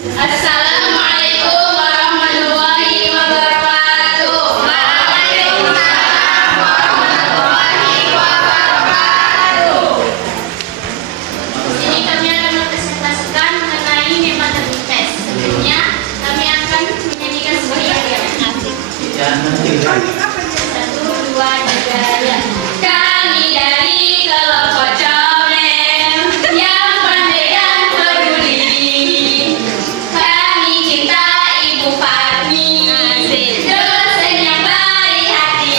Assalamualaikum warahmatullahi wabarakatuh. Waalaikumsalam warahmatullahi wabarakatuh. Ini kami akan mempresentasikan mengenai nematodites. Sebelumnya kami akan menyanyikan sebuah nyanyian asik. 1, 2, 3, ya. Kami dari kelompok Comel yang pandai dan peduli. Kami cinta Ibu Fatmi, dosen yang baik hati.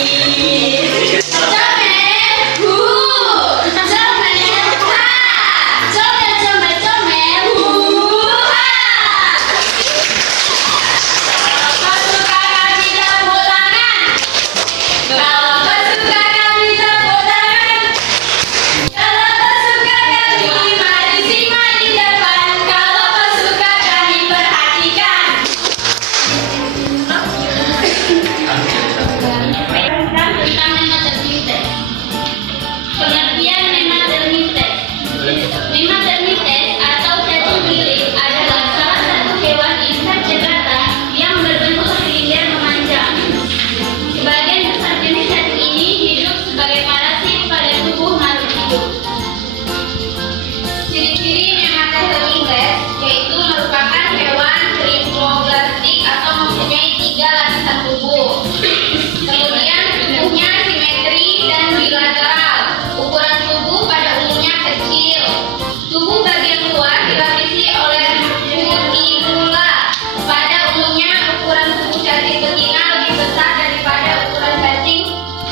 Comel, comel, ha, comel, comel, comel, ha. Kalau kau suka kami tepuk tangan. Kalau kau suka kami tepuk tangan. Kalau kau suka kami mari simak di depan. Kalau kau suka kami perhatikan. Tentang nematodites. Pengertian nematodites. Nematodites atau cacing giling adalah salah satu hewan invertebrata yang berbentuk silinder memanjang. Sebagian besar jenis cacing ini hidup sebagai parasit pada tubuh makhluk hidup. Ciri-ciri nematodites yaitu merupakan hewan triploblastik atau mempunyai 3 lapisan tubuh. Kemudian tubuhnya simetri dan bilateral. Ukuran tubuh pada umumnya kecil. Tubuh bagian luar dilapisi oleh cuticula. Pada umumnya ukuran tubuh cacing betina lebih besar daripada ukuran cacing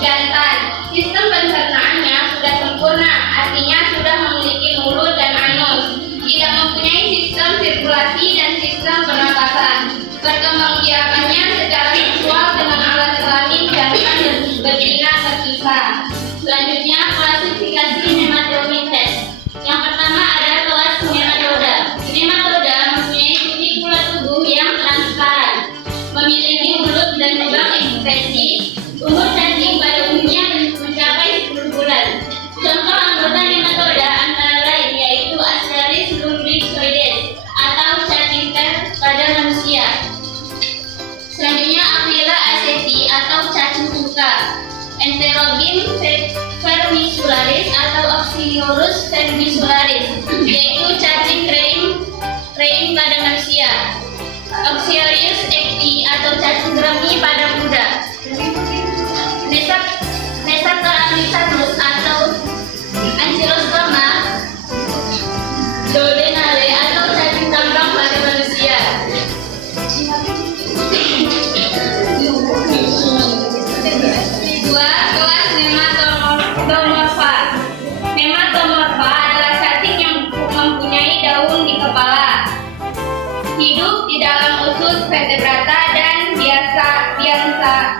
jantan. Sistem pencernaannya sudah sempurna, artinya sudah memiliki mulut dan anus. Tidak mempunyai sistem sirkulasi dan sistem pernapasan. Perkembangbiakannya secara seksual dengan alat kelamin jantan dan betina terpisah. Selanjutnya, klasifikasi nematodites. Yang pertama ada kelas nematoda. Nematoda mempunyai cuticula tubuh yang transparan, memiliki mulut dan lubang ekspresi. Umur cacing pada umumnya mencapai 10 bulan. Contoh anggota nematoda antara lain yaitu Ascaris lumbricoides atau cacing ter pada manusia. Selanjutnya Aquila aceti atau cacing cuka, Enterobin vermicularis atau Oxyurus vermicularis, yaitu cacing crane pada manusia. Oxyurius equi atau cacing gremi pada kuda. Nesacralizarus atau Ancylostoma duodenale atau cacing tambang pada manusia. Kedua, kelas Nematomorpha. Nematomorpha adalah cacing yang mempunyai daun di kepala. Hidup di dalam usus vertebrata dan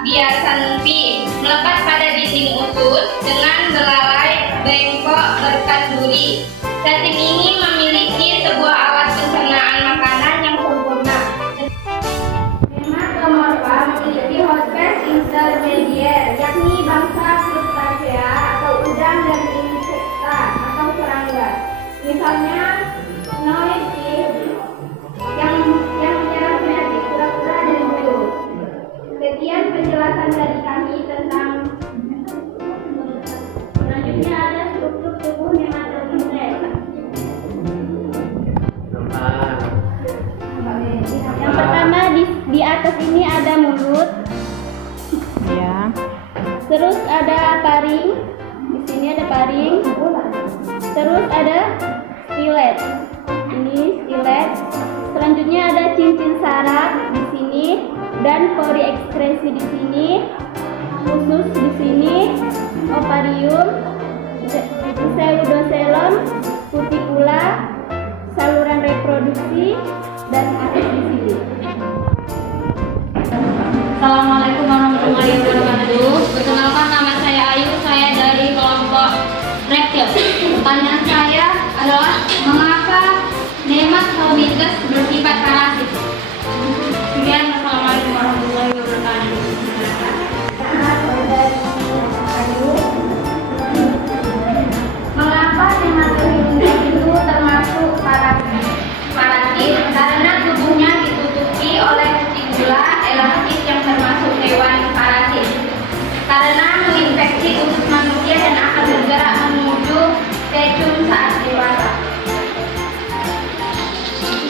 biasanumpi, melekat pada dinding usus dengan belalai bengkok berkat duri. Cacing ini memiliki sebuah alat pencernaan makanan yang sempurna. Nematomorpha memiliki hospes intermedier, yakni bangsa crustacea atau udang dan insekta atau serangga. Misalnya Noistis yang menyerang penyakit kura-kura dan bulu. Sekian penjelasan dari kami tentang. Selanjutnya ada struktur tubuh nematodites. Yang pertama di atas ini ada mulut. Ya. Terus ada paring. Di sini ada paring. Terus ada stilet. Ini stilet. Selanjutnya ada cincin saraf di sini dan pori ekskresi di sini, usus di sini, ovarium, pseudocelum, cuticula, saluran reproduksi dan atas di sini. Assalamualaikum warahmatullahi wabarakatuh. Perkenalkan, nama saya Ayu, saya dari kelompok reptil. Pertanyaan saya adalah mengapa nematodites bersifat parasit? Sekian, assalamualaikum warahmatullahi wabarakatuh. Mengapa nematodites itu termasuk parasit? Karena tubuh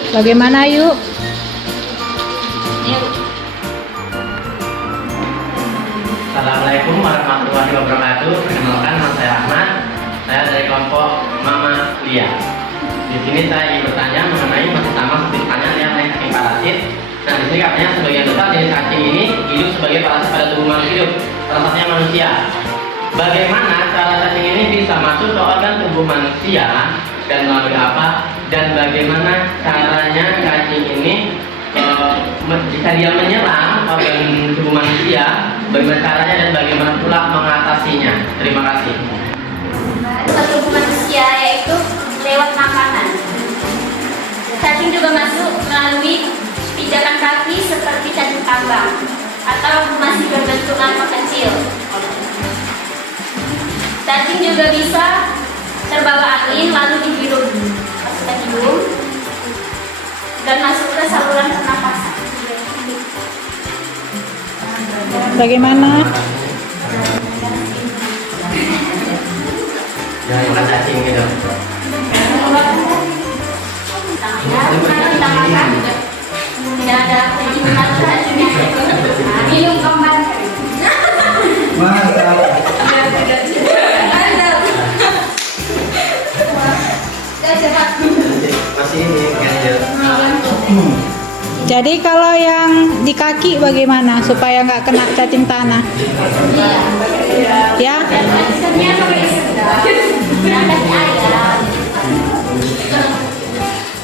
Bagaimana yuk? Yuk. Assalamualaikum warahmatullahi wabarakatuh. Perkenalkan, nama saya Ahmad. Saya dari kelompok Mama Lia. Di sini saya ingin bertanya mengenai masih sama seperti pertanyaan yang lain cacing parasit. Nah, di sini katanya sebagian besar jenis cacing ini hidup sebagai parasit pada tubuh makhluk hidup, salah satunya manusia. Bagaimana cara cacing ini bisa masuk ke organ tubuh manusia dan melalui apa? Dan bagaimana caranya cacing ini jika dia menyerang organ tubuh manusia, bagaimana caranya dan bagaimana pula mengatasinya? Terima kasih. Ke tubuh manusia yaitu lewat makanan. Cacing juga masuk melalui pijakan kaki seperti cacing tambang atau masih berbentuk larva kecil. Cacing juga bisa terbawa angin lalu dihirup masuk ke hidung dan masuk ke saluran pernapasan. Bagaimana? Jangan makan cacing gitu. Kita makan tidak ada penciuman cacingnya. Minum kembali. Masih ini ganjil. Jadi kalau yang di kaki bagaimana supaya nggak kena cacing tanah? Ya?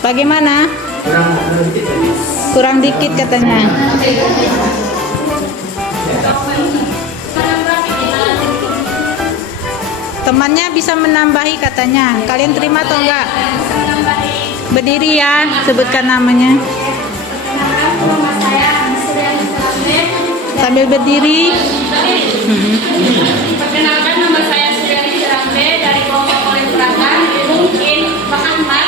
Bagaimana? Kurang dikit katanya. Temannya bisa menambahi katanya. Kalian terima atau enggak? Berdiri ya, sebutkan namanya. Nama saya Suryani Selambe. Sambil berdiri. Perkenalkan, nama saya Suryani Selambe dari kelompok Kolektoratan. Mungkin Ahmad,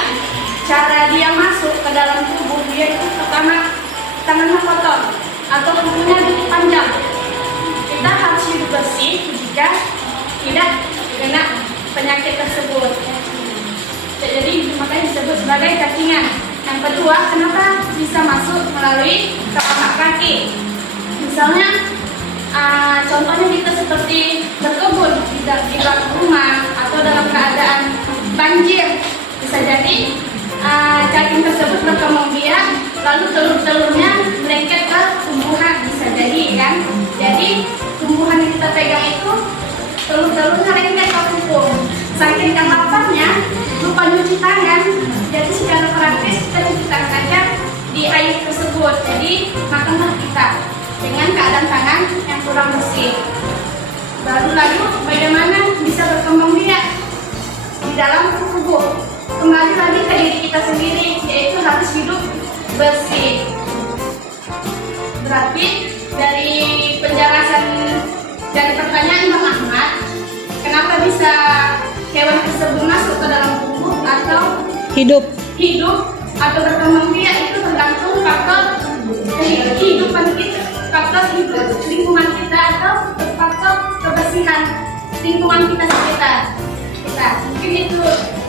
cara dia masuk ke dalam tubuh dia itu pertama tangannya kotor atau kukunya panjang. Kita harus hidup bersih jika tidak kena penyakit tersebut. Jadi makanya disebut sebagai cacingan. Yang kedua, kenapa bisa masuk melalui telapak kaki? Misalnya, contohnya kita seperti berkebun di belakang rumah atau dalam keadaan banjir, bisa jadi cacing tersebut berkembang biak, lalu telur-telurnya melengket ke tumbuhan, bisa jadi kan? Jadi tumbuhan yang kita pegang itu telur-telurnya lengket ke pupuk. Saking kelaparannya, lupa nyuci tangan, jadi secara praktis kita cuci tangan aja di air tersebut. Jadi makanlah kita dengan keadaan tangan yang kurang bersih. Lalu bagaimana bisa berkembang biak di dalam tubuh? Kembali lagi ke diri kita sendiri, yaitu harus hidup bersih. Berarti dari penjelasan dari pertanyaan Bang Ahmad, kenapa bisa hewan tersebut masuk ke dalam tubuh atau Hidup. atau berkembang biak itu tergantung faktor kehidupan kita, faktor hidup lingkungan kita atau faktor kebersihan lingkungan kita sekitar. Mungkin itu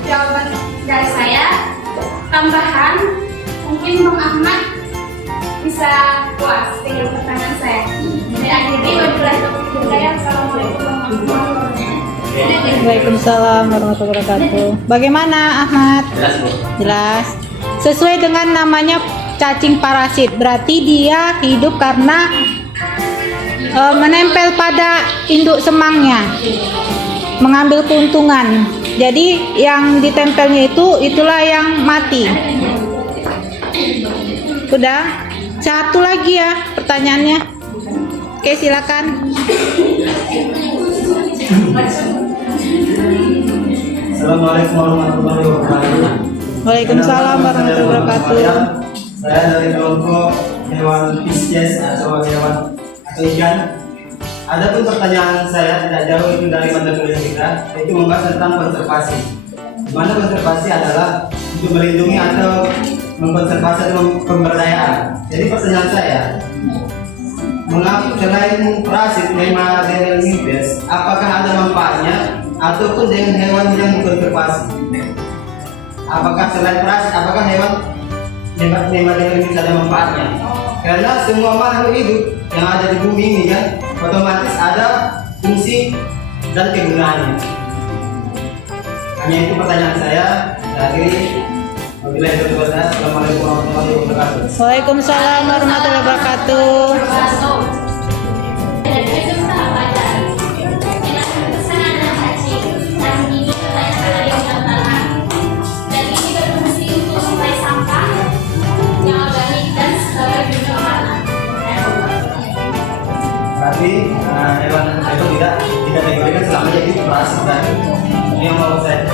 jawaban dari saya. Tambahan, mungkin Bang Ahmad bisa puas dengan pertanyaan saya. Saya akhiri, wabillahi taufiq wal hidayah. Assalamualaikum warahmatullahi wabarakatuh. Waalaikumsalam warahmatullahi wabarakatuh. Bagaimana Ahmad? Jelas, Bu? Jelas. Sesuai dengan namanya cacing parasit, berarti dia hidup karena menempel pada induk semangnya, mengambil keuntungan. Jadi yang ditempelnya itulah yang mati. Udah, satu lagi ya pertanyaannya. Oke, silakan. Assalamualaikum warahmatullahi wabarakatuh. Waalaikumsalam warahmatullahi wabarakatuh. Saya dari kelompok hewan Pisces atau hewan atau ikan. Adapun pertanyaan saya tidak jauh itu dari mata kuliah kita, yaitu membahas tentang konservasi. Di mana konservasi adalah untuk melindungi atau mengkonservasi atau pemberdayaan. Jadi pertanyaan saya, mengapa selain parasit Nematodes, apakah ada manfaatnya ataupun dengan hewan yang dikonservasi? Apakah selain parasit, apakah hewan memang misalnya manfaatnya. Karena semua makhluk hidup yang ada di bumi ini kan otomatis ada fungsi dan kegunaannya. Hanya itu pertanyaan saya. Akhiri, wabillahi taufiq wal hidayah. Assalamualaikum warahmatullahi wabarakatuh. Waalaikumsalam warahmatullahi wabarakatuh. Berarti hewan itu tidak diberikan selama jadi operasi tadi. Ini yang mau saya